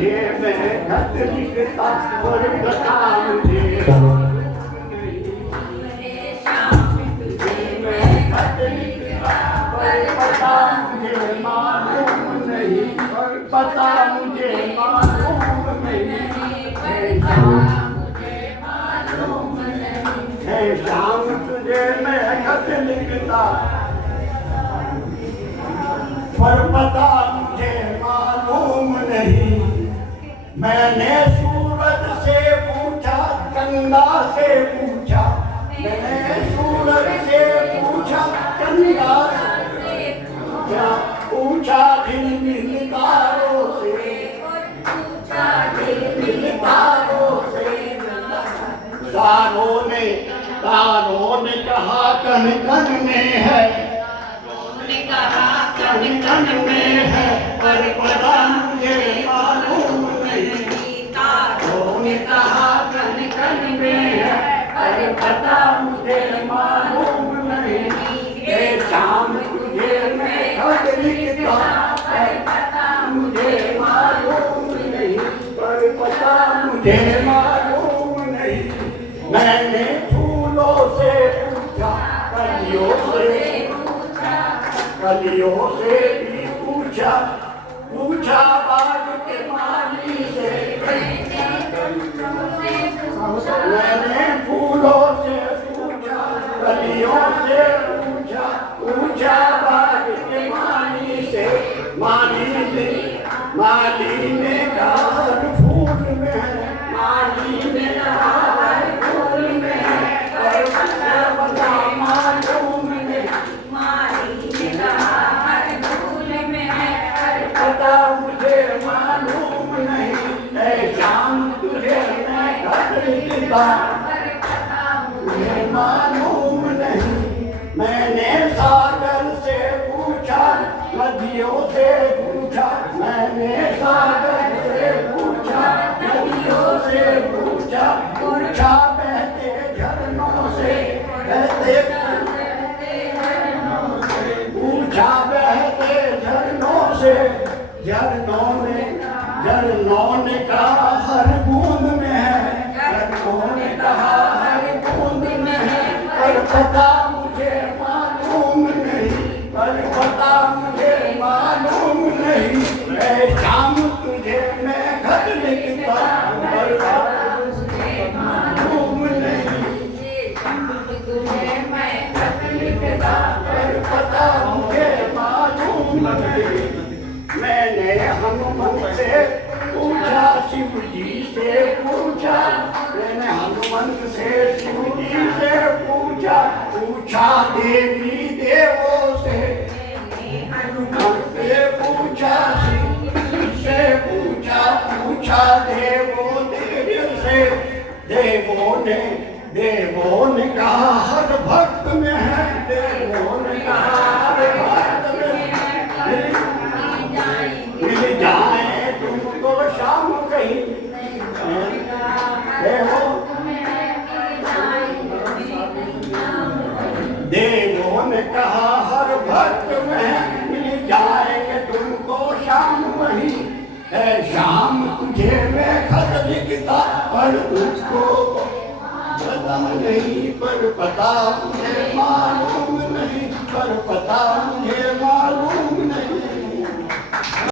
मुझे मैं खत लिखता और बता मुझे मैं खत लिखता और बता मुझे मालूम नहीं और बता मुझे मालूम नहीं है शाम तुझे मैं खत लिखता पर पता मुझे मालूम नहीं मैंने सूरज से पूछा चंदा से पूछा मैंने सूरज से पूछा चंदा से पूछा पूछा झिलमिल तारों से पूछा झिलमिल तारों से तारों ने कहा कन कन में है कन कन में है पर पता मुझे मालूम नहीं तारों ने कहा कन कन में है पर पता मुझे मालूम नहीं ये शाम तुझे मैं खत लिखता पर पता मुझे मालूम नहीं पर पता मुझे मालूम नहीं मैंने फूलों से पूछा कलियों से भी पूछा पूछा बाग के माली से मैंने फूलों से पूछा कलियों से पूछा पूछा बाग के माली से माली ने कहा फूल में है माली ने कहा फूल में है और बता मालूम नहीं पता मुझे मालूम नहीं है शाम तुझे मैं खत लिखता मुझे मालूम नहीं मैंने सागर से पूछा नदियों से पूछा मैंने सागर से पूछा नदियों से पूछा पूछा बहते झरनों से बहते पूछा बहते झरनों से झरनों ने कहा हर बूंद में है झरनों ने कहा हर बूंद में है पर पता मुझे मालूम नहीं पर पता मुझे मालूम नहीं है शाम तुझे मैं खत लिखता पर मालूम नहीं पर पता मुझे मालूम नहीं मैंने हनुमंत से पूछा शिव जी से पूछा मैंने हनुमंत से शिव जी से पूछा पूछा देवी देवों से हनुमंत से पूछा शिव जी से पूछा पूछा देवों से देवों ने कहा हर भक्त में है देवों ने कहा हर भक्त में मिल जाए तुमको शाम कहीं देवों ने कहा हर भक्त में मिल जाएंगे तुमको शाम वही है शाम तुझे मैं खत लिखता पर तुझको पता नहीं पर पता मुझे मालूम नहीं पर पता मुझे मालूम